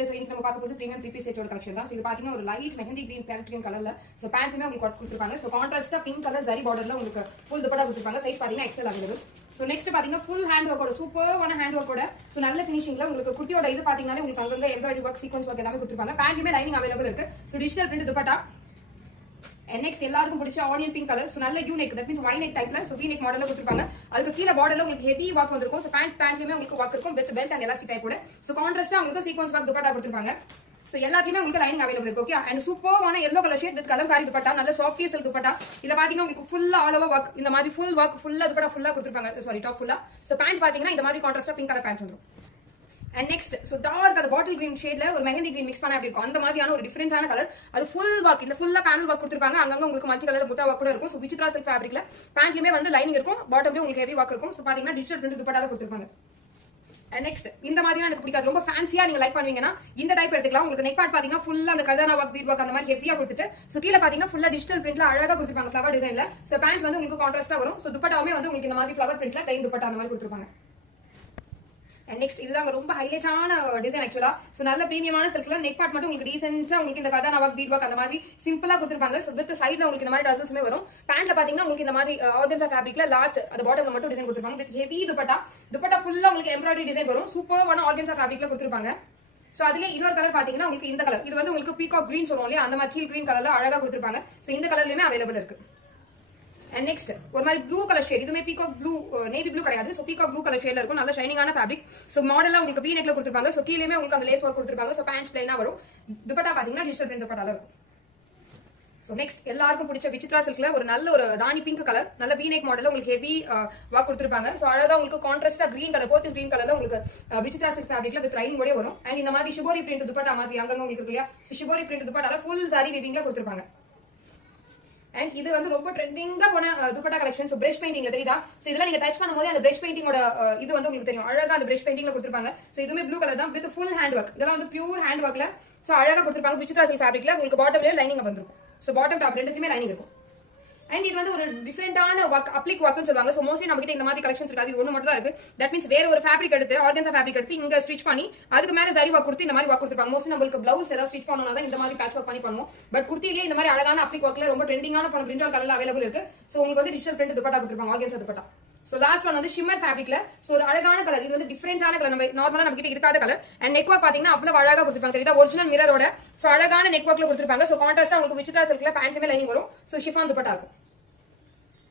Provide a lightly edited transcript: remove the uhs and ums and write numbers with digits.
இன்னைக்கு நம்ம பார்க்க போது பிரீமியம் 3 பீஸ் செட்டோட கலெக்ஷன் தான். இது பாத்தீங்கன்னா ஒரு light mehndi green farad green கலர்ல சோ பேண்ட்ஸுமே உங்களுக்கு கொடுத்துருப்பாங்க. சோ கான்ட்ராஸ்டா பிங்க் கலர் ஜரி பார்டர்ல உங்களுக்கு ஃபுல் துப்பட்டா கொடுத்துருப்பாங்க. சைஸ் பாத்தீங்கன்னா எக்ஸ்எல் அவைலபிள். சோ நெக்ஸ்ட் பாத்தீங்கன்னா ஃபுல் ஹேண்ட் ஒர்க்கோட சூப்பரான ஹேண்ட் ஒர்க்கோட சோ நல்ல ஃபினிஷிங்ல உங்களுக்கு குர்த்தியோட இது பாத்தீங்கன்னா உங்களுக்கு அங்கங்க எம்ப்ராய்டரி ஒர்க் சீக்வென்ஸ் ஒர்க் எல்லாமே கொடுத்துருப்பாங்க. பேண்ட்லயுமே லைனிங் அவைலபிள் இருக்கு. So digital print dupatta. Next எல்லாருக்கும் பிடிச்ச ஆனியன் பிங்க் கலர். சோ நல்ல U neck, that means V neck டைப்ல சோ வி நெக் மாடல்ல கொடுத்துருப்பாங்க. அதுக்கு கீழ பார்டர்ல உங்களுக்கு ஹெவி ஒர்க் வந்திருக்கும். சோ பேண்ட்லயுமே உங்களுக்கு ஒர்க் இருக்கும் வித் பெல்ட் அண்ட் எலாஸ்டிக் டைப்போட. சோ கான்ட்ராஸ்டா உங்களுக்கு சீக்வென்ஸ் ஒர்க் துப்பட்டா கொடுத்துருப்பாங்க. சோ எல்லாத்தையுமே உங்களுக்கு லைனிங் அவைலபிள் இருக்கு. ஓகே, அண்ட் சூப்பரான yellow colour shade with Kalamkari dupatta, நல்ல சாஃப்ட் சில்க் துப்பட்டா. இதுல பாத்தீங்கன்னா உங்களுக்கு ஃபுல்லா ஆல் ஓவர் ஒர்க், இந்த மாதிரி ஃபுல் ஒர்க் ஃபுல்லா துப்பட்டா ஃபுல்லா கொடுத்துருப்பாங்க. சாரி, டாப் ஃபுல்லா. சோ பேண்ட் பாத்தீங்கன்னா இந்த மாதிரி கான்ட்ராஸ்டா பிங்க் கலர் பேண்ட் வந்துரும். அண்ட் நெக்ஸ்ட் சோ டார்க் அந்த பாட்டில் கிரீன் ஷேட்ல ஒரு மெஹந்தி கிரீன் மிக்ஸ் பண்ண அப்படி இருக்கும். அந்த மாதிரியான ஒரு டிஃபரெண்டான கலர். அது ஃபுல் ஒர்க், இந்த ஃபுல்லா பேனல் ஒர்க் கொடுத்துருப்பாங்க. அங்கங்க உங்களுக்கு மல்டி கலர் புட்டா ஒர்க் கூட இருக்கும். சோ விசித்ரா சில்க் ஃபேப்ரிக்ல பேண்ட்லயுமே வந்து லைனிங் இருக்கும், பாட்டம்லயும் உங்களுக்கு ஹெவி ஒர்க் இருக்கும். சோ பாத்தீங்கன்னா டிஜிட்டல் பிரிண்ட் துப்பட்டால கொடுத்துருப்பாங்க. நெக்ஸ்ட் இந்த மாதிரியான எனக்கு பிடிக்காது, ரொம்ப ஃபேன்சியா நீங்க லைக் பண்ணுவீங்கன்னா இந்த டைப் எடுத்துக்கலாம். உங்களுக்கு நெக் பார்ட் பாத்தீங்கன்னா ஃபுல்லா அந்த கர்தானா ஒர்க் பீட் ஒர்க் அந்த மாதிரி ஹெவியா கொடுத்துட்டு சோ கீழ பாத்தீங்கன்னா ஃபுல்லா டிஜிட்டல் பிரிண்ட்ல அழகா கொடுத்துருப்பாங்க ஃப்ளவர் டிசைன்ல. சோ பேண்ட் வந்து உங்களுக்கு கான்ட்ராஸ்டா வரும். சோ துப்பட்டாவுமே வந்து உங்களுக்கு இந்த மாதிரி ஃப்ளவர் பிரிண்ட்ல லைன் துப்பட்டா அந்த மாதிரி கொடுத்துருப்பாங்க. அண்ட் நெக்ஸ்ட் இதுதான் ரொம்ப ஹைலைட்டான டிசைன் ஆக்சுவலா. சோ நல்ல பிரீமியமான சில்க்ல நெக் பார்ட் மட்டும் உங்களுக்கு டீசென்ட்டா உங்களுக்கு இந்த கர்தானா ஒர்க் பீட் ஒர்க் அந்த மாதிரி சிம்பிளா கொடுத்துருப்பாங்க. சோ வித் சைடுல உங்களுக்கு இந்த மாதிரி டசல்ஸ்மே வரும். பேண்ட்ல பாத்தீங்கன்னா உங்களுக்கு இந்த மாதிரி ஆர்கன்ஸா ஃபேப்ரிக்ல லாஸ்ட் அந்த பாட்டம்ல மட்டும் டிசைன் கொடுத்துருப்பாங்க வித் ஹெவி துப்பட்டா. துப்பட்டா ஃபுல்லா உங்களுக்கு எம்ப்ராய்டரி டிசைன் வரும். சூப்பரான ஆர்கன்ஸா ஃபேப்ரிக்ல கொடுத்துருப்பாங்க. சோ அதுல இன்னொரு கலர் பாத்தீங்கன்னா உங்களுக்கு இந்த கலர், இது வந்து உங்களுக்கு பீகாக் கிரீன் சொல்லுவோம் இல்லையா, அந்த மாதிரி டீல் கிரீன் கலர்ல அழகா கொடுத்துருப்பாங்க. சோ இந்த கலர்லயுமே அவைலபிள் இருக்கு. அண்ட் நெக்ஸ்ட் ஒரு மாதிரி ப்ளூ கலர் ஷேட், இதுமே பீகாக் ப்ளூ, நேவி ப்ளூ கிடையாது. சோ பீகாக் ப்ளூ கலர் ஷேட்ல இருக்கும். நல்ல ஷைனிங்கான ஃபேப்ரிக். சோ மாடல்ல உங்களுக்கு வி நெக்ல கொடுத்துருப்பாங்க. சோ கீழேயுமே உங்களுக்கு அந்த லேஸ் ஒர்க் கொடுத்துருப்பாங்க. சோ பேண்ட் பிளைனா வரும். துப்பட்டா பாத்தீங்கன்னா டிஜிட்டல் பிரிண்ட் துப்பட்டால இருக்கும். சோ நெக்ஸ்ட் எல்லாருக்கும் பிடிச்ச விசித்ரா சில்க்ல ஒரு நல்ல ஒரு ராணி பிங்க் கலர், நல்ல வி நெக் மாடல்ல உங்களுக்கு ஹெவி ஒர்க் கொடுத்துருப்பாங்க. சோ அழகா உங்களுக்கு கான்ட்ராஸ்டா கிரீன் கலர், போத் கிரீன் கலர்ல உங்களுக்கு விசித்ரா சில்க் ஃபேப்ரிக்ல வித் லைனிங் கூட வரும். அண்ட் இந்த மாதிரி ஷிபோரி பிரிண்ட் துப்பட்டா மாதிரி அங்கங்க உங்களுக்கு இருக்கு இல்லையா, சோ ஷிபோரி பிரிண்ட் துப்பட்டால ஃபுல் சாரி வீவிங்ல கொடுத்துருப்பாங்க. அண்ட் இது வந்து ரொம்ப ட்ரெண்டிங்கா போன துப்பட்டா கலெக்ஷன். சோ பிரஷ் பெயிண்டிங்ல தெரியுதா, சோ இதெல்லாம் நீங்க டச் பண்ணும்போது அந்த பிரஷ் பெயிண்டிங்கோட இது வந்து உங்களுக்கு தெரியும். அழகா அந்த பிரஷ் பெயிண்டிங்ல கொடுத்துருப்பாங்க. சோ இதுமே ப்ளூ கலர் தான் வித் ஃபுல் ஹேண்ட் ஒர்க். இதெல்லாம் வந்து பியூர் ஹேண்ட் ஒர்க்ல சோ அழகா கொடுத்துருப்பாங்க. விசித்ரா சில்க் ஃபேப்ரிக்ல உங்களுக்கு பாட்டம்லயே லைனிங் வந்துருக்கும். சோ பாட்டம் டாப் ரெண்டுத்துலயுமே லைனிங் இருக்கும். அண்ட் இது வந்து ஒரு டிஃபரெண்டான ஒர்க், அப்ளிக் ஒர்க்னு சொல்லுவாங்க. சோ மோஸ்ட்லி நம்ம கிட்ட இந்த மாதிரி கலெக்ஷன்ஸ் இருக்காது, இது ஒண்ணு மட்டும் தான் இருக்கு. தட் மீன்ஸ் வேற ஒரு ஃபேப்ரிக் எடுத்து ஆர்கன்ஸா ஃபேப்ரிக் எடுத்து இங்க ஸ்டிச் பண்ணி அதுக்கு மேல சரி ஒர்க் கொடுத்து இந்த மாதிரி ஒர்க் கொடுத்துருப்பாங்க. மோஸ்ட்லி நம்மளுக்கு பிளவுஸ் ஏதாவது ஸ்டிச் பண்ணனும்னா தான் இந்த மாதிரி பேட்ச் ஒர்க் பண்ணி பண்ணுவோம். பட் குர்த்திலேயே இந்த மாதிரி அழகான அப்ளிக் ஒர்க்ல ரொம்ப ட்ரெண்டிங்கான பண்ண பிரிண்டல் கலர்ல அவைலபிள் இருக்கு. சோ உங்களுக்கு வந்து டிஜிட்டல் பிரிண்ட் துப்பட்டா கொடுத்துருப்பாங்க, organza dupatta. So last one வந்து ஷிம்மர் ஃபேப்ரிக்ல சோ ஒரு அழகான கலர். இது வந்து டிஃபரெண்டான கலர், நம்ம நார்மலா நம்ம கிட்ட இருக்காத கலர். அண்ட் நெக் ஒர்க் பாத்தீங்கன்னா அவ்வளவு அழகா கொடுத்துருப்பாங்க. தெரியுதா, ஒரிஜினல் மிரரோட சோ அழகான நெக் ஒர்க்ல கொடுத்துருப்பாங்க. சோ கான்ட்ராஸ்டா உங்களுக்கு விசித்ரா சில்க்ல பேண்ட்லயுமே லைனிங் வரும். சோ ஷிஃபான் துப்பட்டா இருக்கும்.